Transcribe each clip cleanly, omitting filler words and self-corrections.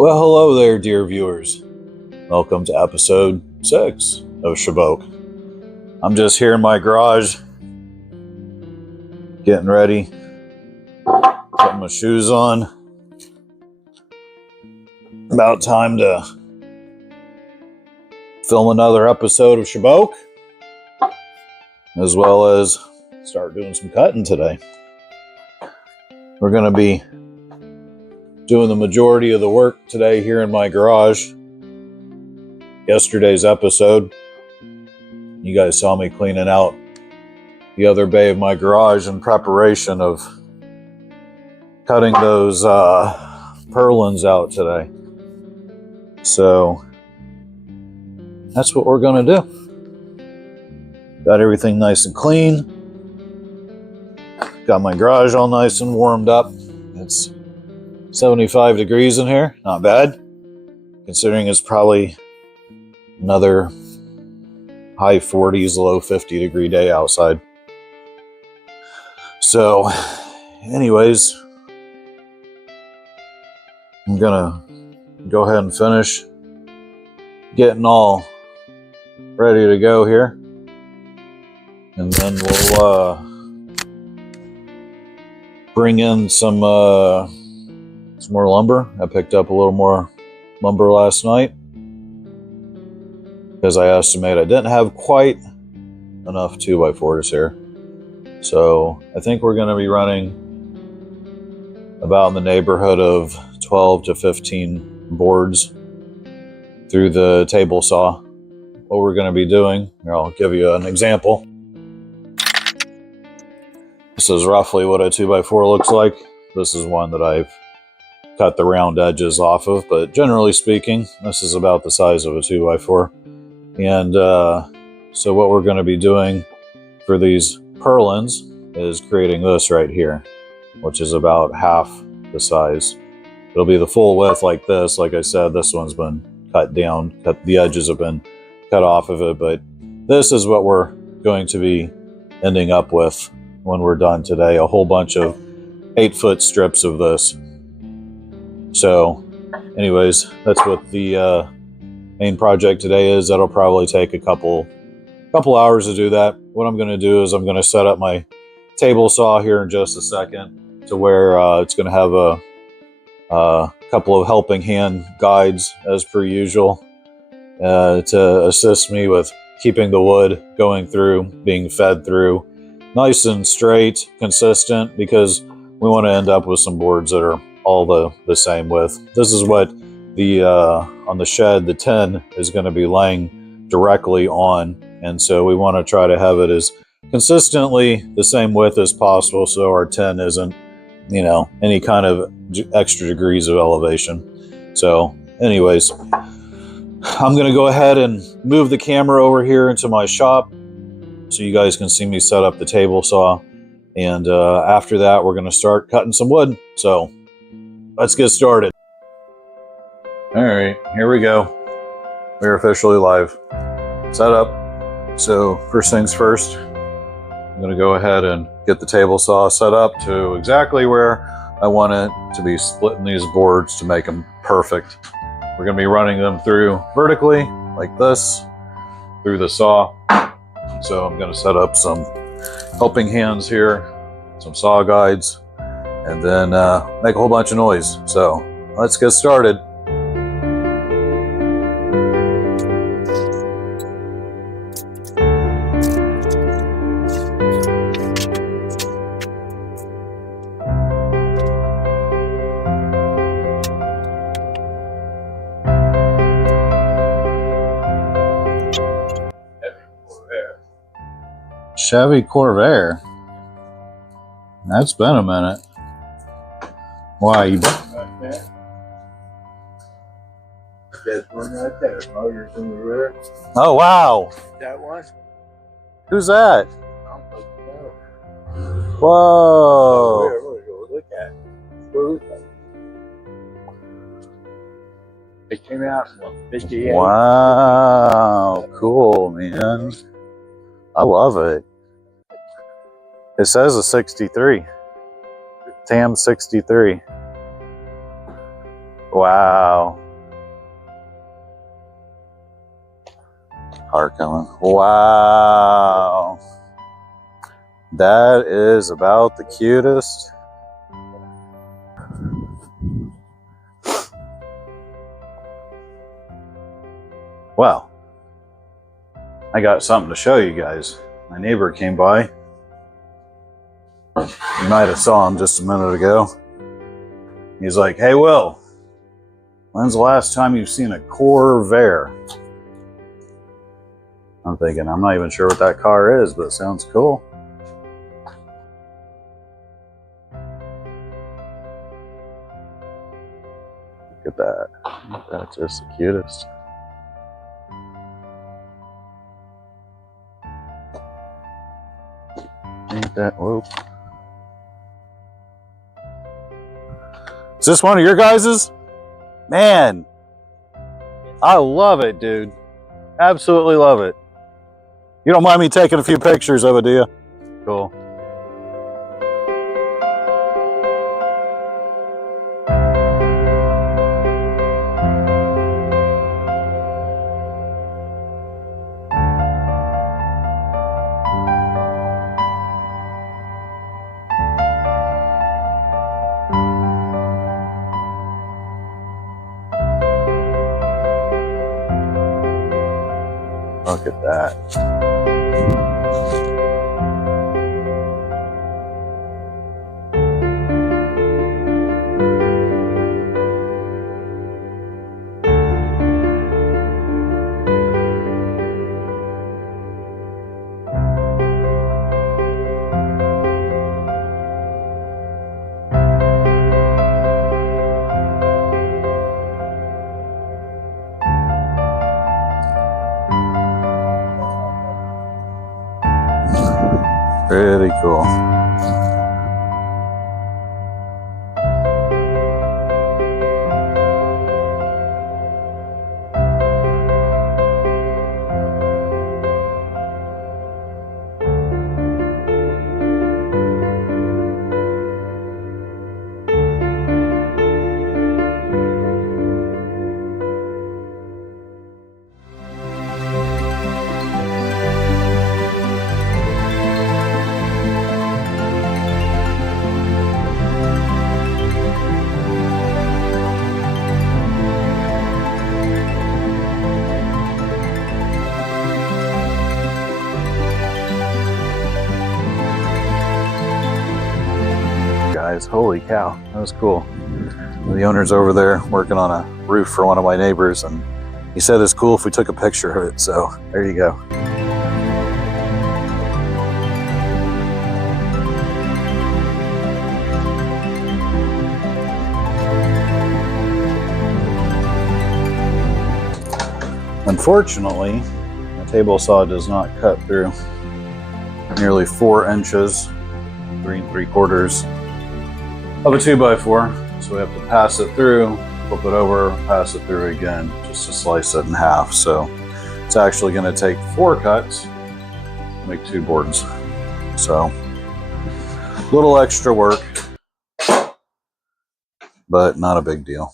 Well, hello there, dear viewers. Welcome to episode 6 of Shaboque. I'm just here in my garage, getting ready, putting my shoes on. About time to film another episode of Shaboque, as well as start doing some cutting today. We're going to be doing the majority of the work today here in my garage. Yesterday's episode, you guys saw me cleaning out the other bay of my garage in preparation of cutting those purlins out today. So that's what we're going to do. Got everything nice and clean. Got my garage all nice and warmed up. It's 75 degrees in here, not bad, considering it's probably another high 40s, low 50 degree day outside. So, anyways, I'm gonna go ahead and finish getting all ready to go here, and then we'll bring in some more lumber. I picked up a little more lumber last night because I estimate I didn't have quite enough 2x4s here. So I think we're going to be running about in the neighborhood of 12 to 15 boards through the table saw. What we're going to be doing, here, I'll give you an example. This is roughly what a 2x4 looks like. This is one that I've cut the round edges off of, but generally speaking, this is about the size of a 2x4. And so what we're going to be doing for these perlins is creating this right here, which is about half the size. It'll be the full width like this. Like I said, this one's been cut down, the edges have been cut off of it, but this is what we're going to be ending up with when we're done today. A whole bunch of 8-foot strips of this. So anyways, that's what the main project today is. That'll probably take a couple hours to do that. What I'm going to do is I'm going to set up my table saw here in just a second to where it's going to have a couple of helping hand guides as per usual to assist me with keeping the wood going through, being fed through nice and straight, consistent, because we want to end up with some boards that are all the same width. This is what the on the shed, the tin is going to be laying directly on, and so we want to try to have it as consistently the same width as possible, so our tin isn't, you know, any kind of extra degrees of elevation. So anyways, I'm going to go ahead and move the camera over here into my shop so you guys can see me set up the table saw, and after that we're going to start cutting some wood. So let's get started. All right, here we go. We're officially live. Set up. So first things first, I'm going to go ahead and get the table saw set up to exactly where I want it to be, splitting these boards to make them perfect. We're going to be running them through vertically like this through the saw. So I'm going to set up some helping hands here, some saw guides, and then make a whole bunch of noise. So let's get started. Chevy Corvair. That's been a minute. Why? You right there. That one right there. Motors in the rear. Oh, wow. That one? Who's that? I'm supposed to know. Whoa. Look at it. It came out in 58. Wow. Cool, man. I love it. It says a 63. TAM 63. Wow. Car coming. Wow. That is about the cutest. Well, I got something to show you guys. My neighbor came by. You might have saw him just a minute ago. He's like, "Hey, Will, when's the last time you've seen a Corvair?" I'm thinking, I'm not even sure what that car is, but it sounds cool. Look at that. That's just the cutest. Ain't that, whoop. Is this one of your guys's? Man, I love it, dude. Absolutely love it. You don't mind me taking a few pictures of it, do you? Cool. Look at that. Pretty cool. Holy cow, that was cool. The owner's over there working on a roof for one of my neighbors, and he said it's cool if we took a picture of it, so there you go. Unfortunately, the table saw does not cut through nearly 4 inches, 3 3/4 of a 2x4, so we have to pass it through, flip it over, pass it through again, just to slice it in half. So it's actually going to take 4 cuts to make 2 boards. So a little extra work, but not a big deal.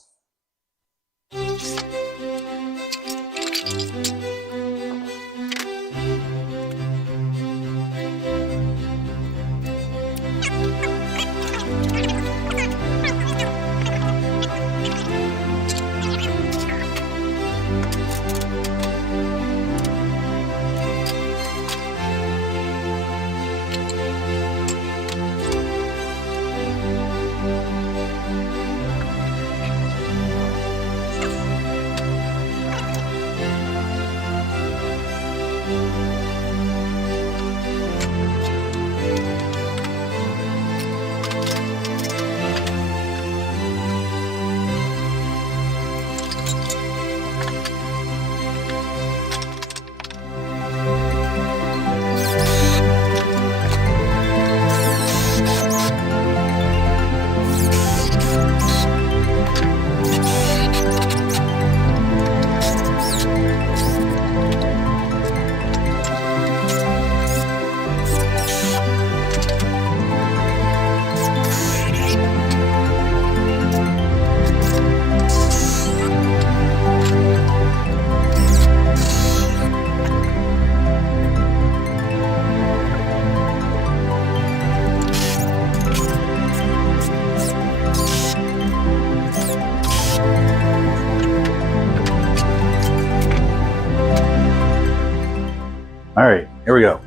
All right, here we go.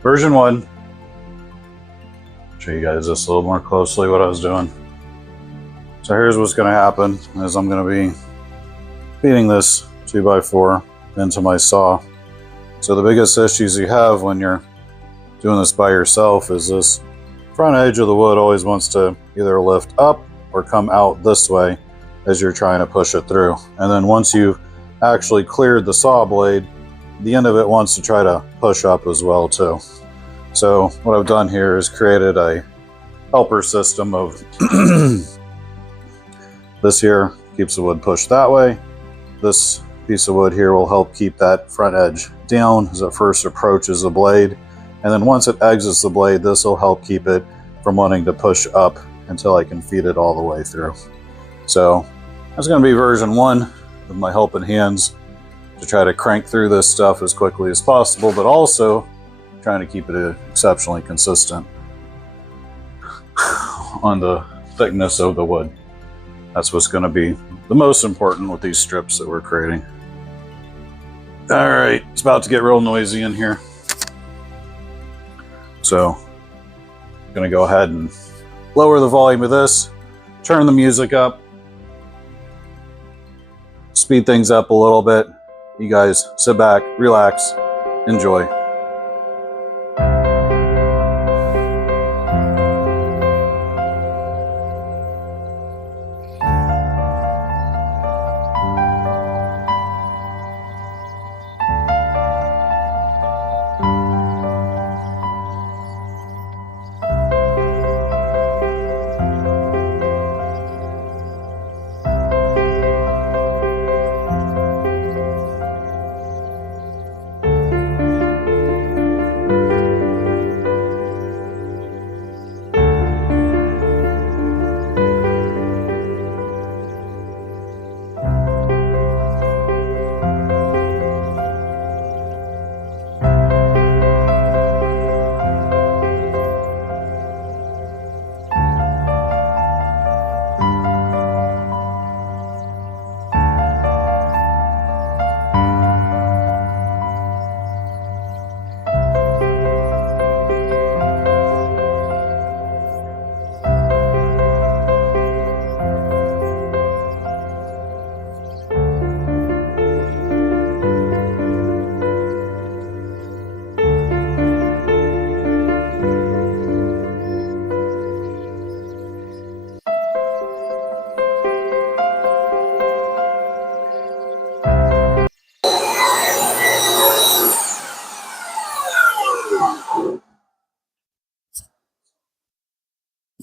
Version 1. Show you guys this a little more closely what I was doing. So here's what's going to happen is I'm going to be feeding this 2x4 into my saw. So the biggest issues you have when you're doing this by yourself is this front edge of the wood always wants to either lift up or come out this way as you're trying to push it through. And then once you've actually cleared the saw blade, the end of it wants to try to push up as well too. So what I've done here is created a helper system of this here keeps the wood pushed that way. This piece of wood here will help keep that front edge down as it first approaches the blade. And then once it exits the blade, this will help keep it from wanting to push up until I can feed it all the way through. So that's going to be version 1 with my helping hands to try to crank through this stuff as quickly as possible, but also trying to keep it exceptionally consistent on the thickness of the wood. That's what's going to be the most important with these strips that we're creating. All right, it's about to get real noisy in here. So I'm going to go ahead and lower the volume of this, turn the music up, speed things up a little bit. You guys sit back, relax, enjoy.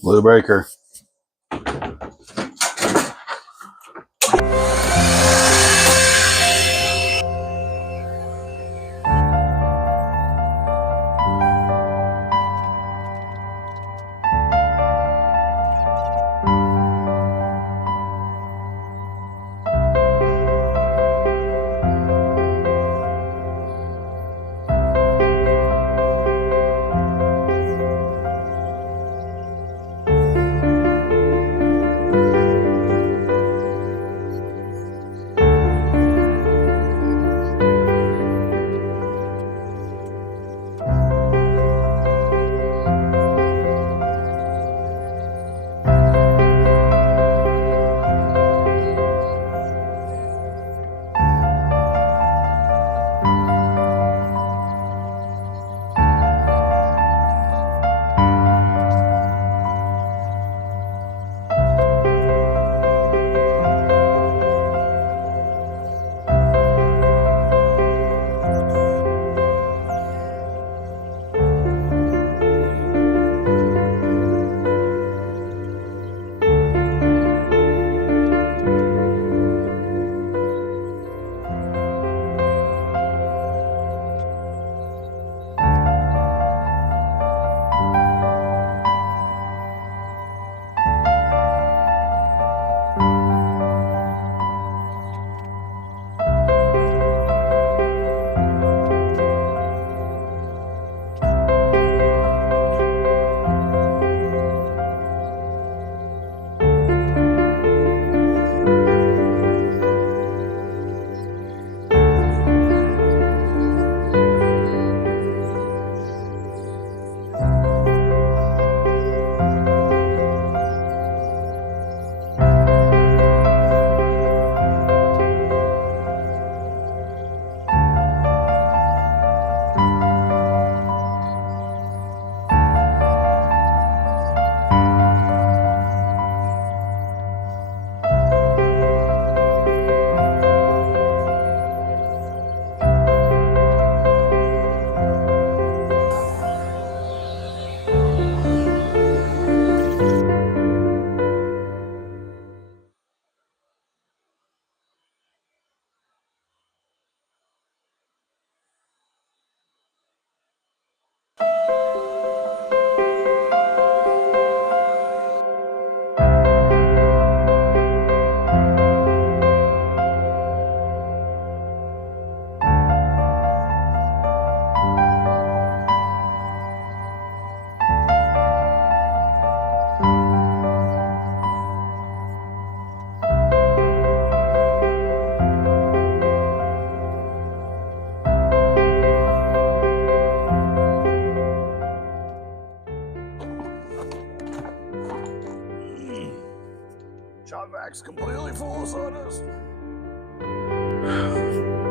Blue breaker.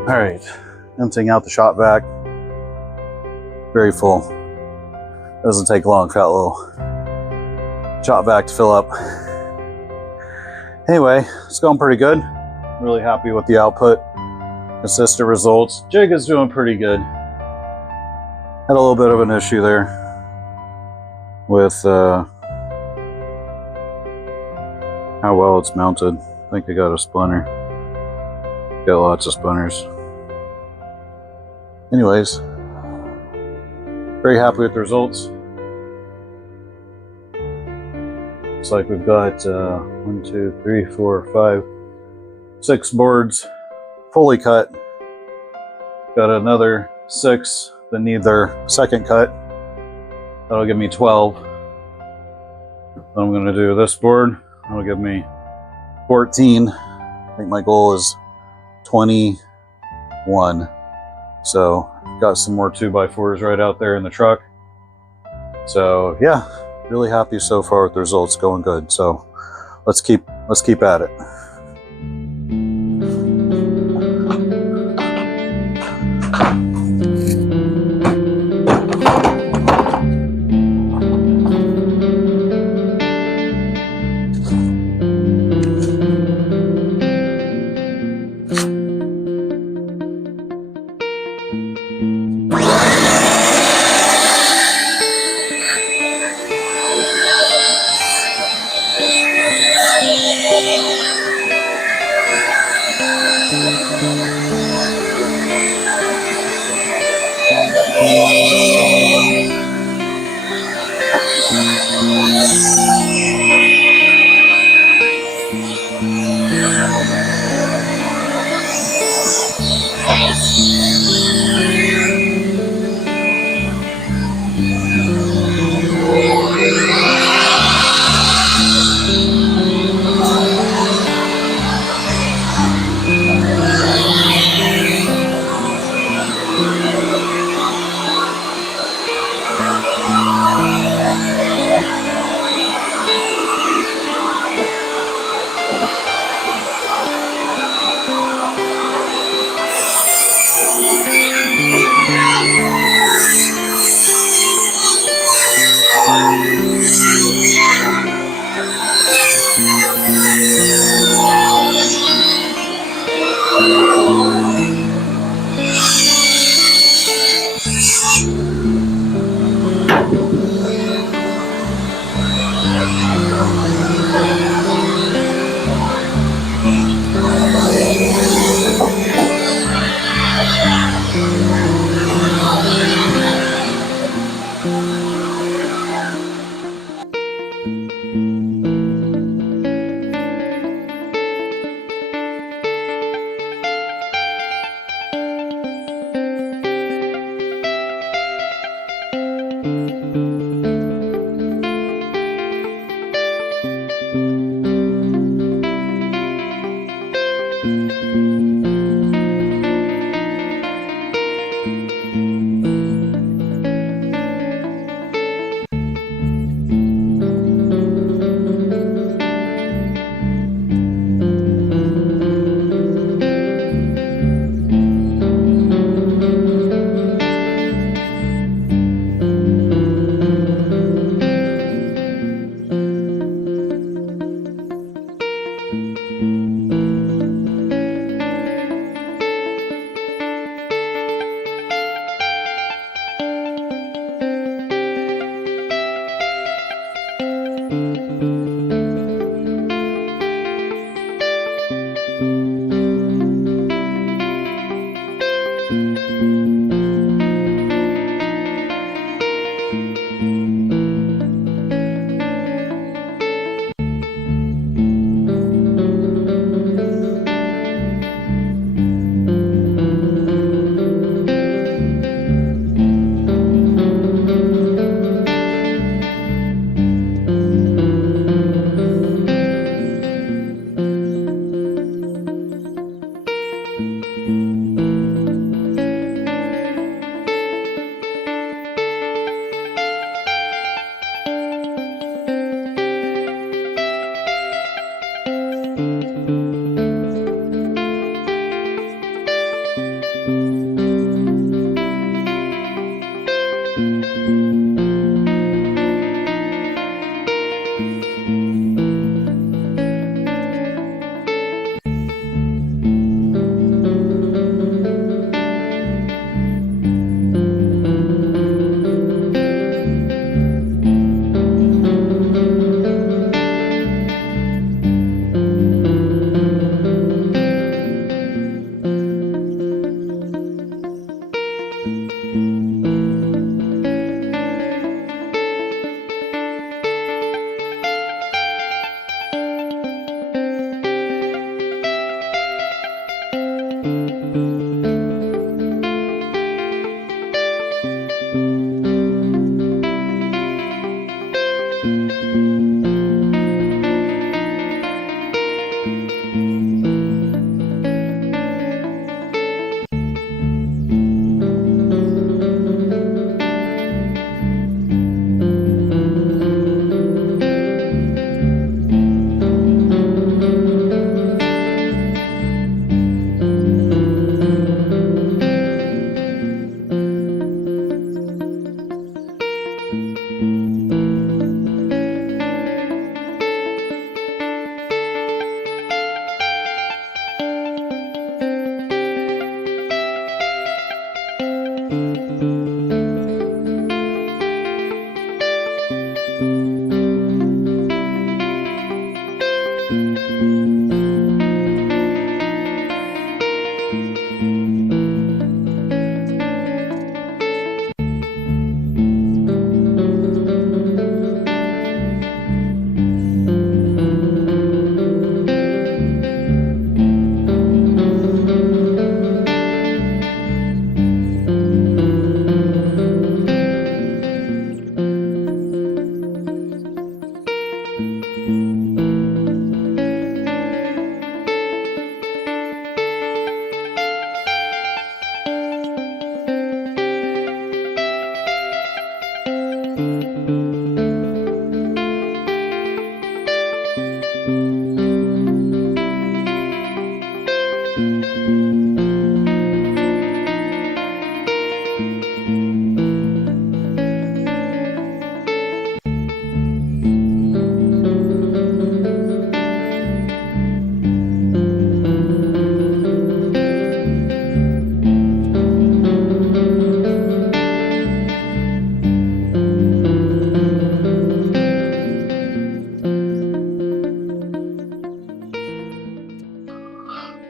All right, emptying out the shop vac. Very full. Doesn't take long for that little shop vac to fill up. Anyway, it's going pretty good. Really happy with the output. Consistent results. Jig is doing pretty good. Had a little bit of an issue there with how well it's mounted. I think I got a splinter. Got lots of splinters. Anyways, very happy with the results. Looks like we've got 1, 2, 3, 4, 5, 6 boards fully cut. Got another 6 that need their second cut. That'll give me 12. I'm going to do this board. That'll give me 14. I think my goal is 21. So got some more 2x4s right out there in the truck. So yeah, really happy so far with the results. Going good. So let's keep at it.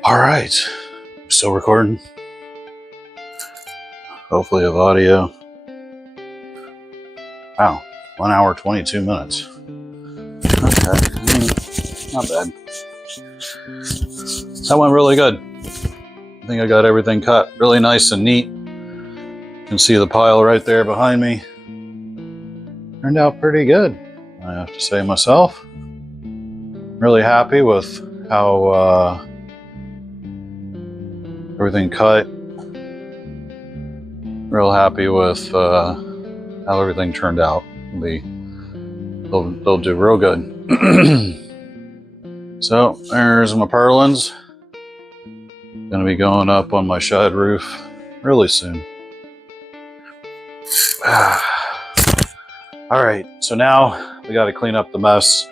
All right, still recording. Hopefully with audio. Wow, 1 hour, 22 minutes. Okay, not bad. That went really good. I think I got everything cut really nice and neat. You can see the pile right there behind me. Turned out pretty good, I have to say myself. Really happy with how everything cut. Real happy with how everything turned out. They'll do real good. So there's my purlins. Gonna be going up on my shed roof really soon. All right, so now we got to clean up the mess.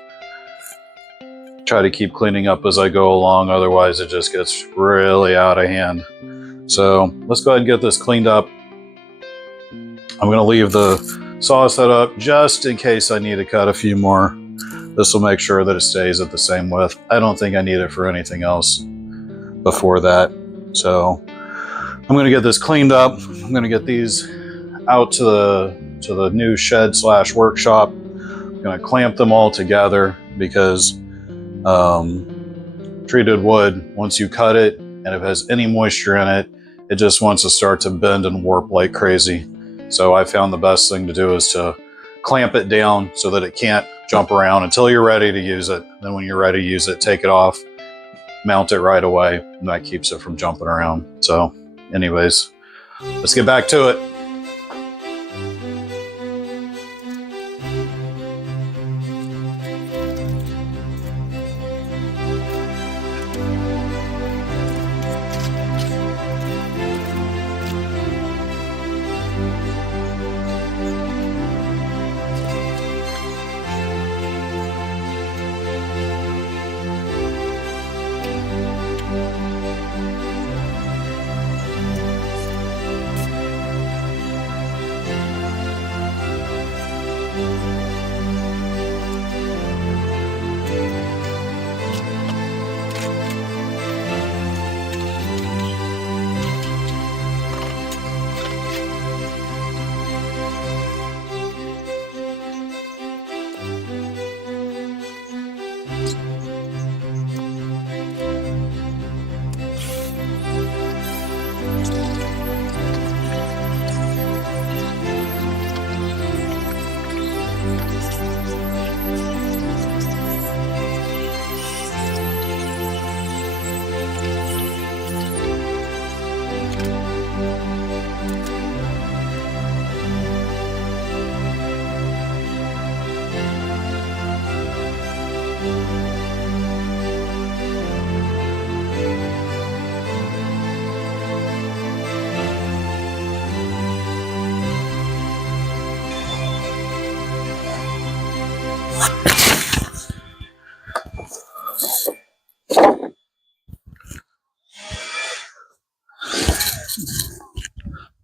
Try to keep cleaning up as I go along, otherwise it just gets really out of hand. So let's go ahead and get this cleaned up. I'm going to leave the saw set up just in case I need to cut a few more. This will make sure that it stays at the same width. I don't think I need it for anything else before that. So I'm going to get this cleaned up. I'm going to get these out to the new shed / workshop. I'm going to clamp them all together because treated wood, once you cut it and if it has any moisture in it, it just wants to start to bend and warp like crazy. So I found the best thing to do is to clamp it down so that it can't jump around until you're ready to use it. Then when you're ready to use it, take it off, mount it right away, and that keeps it from jumping around. So anyways, let's get back to it.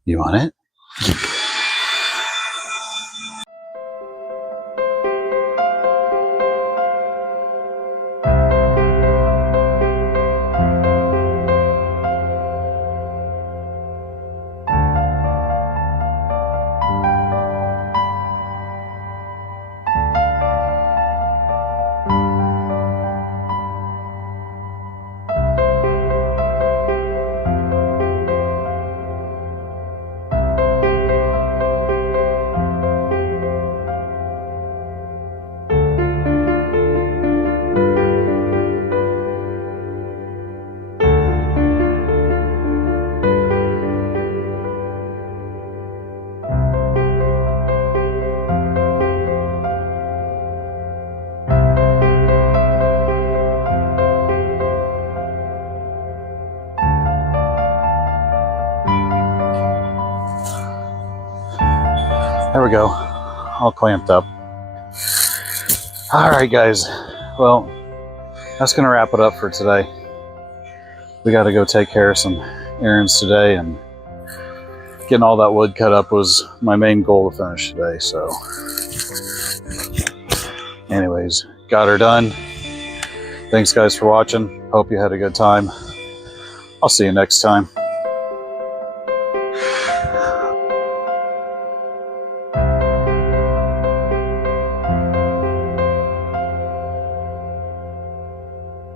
You want it? There we go, all clamped up. All right, guys. Well, that's gonna wrap it up for today. We got to go take care of some errands today, and getting all that wood cut up was my main goal to finish today. So, anyways, got her done. Thanks, guys, for watching. Hope you had a good time. I'll see you next time.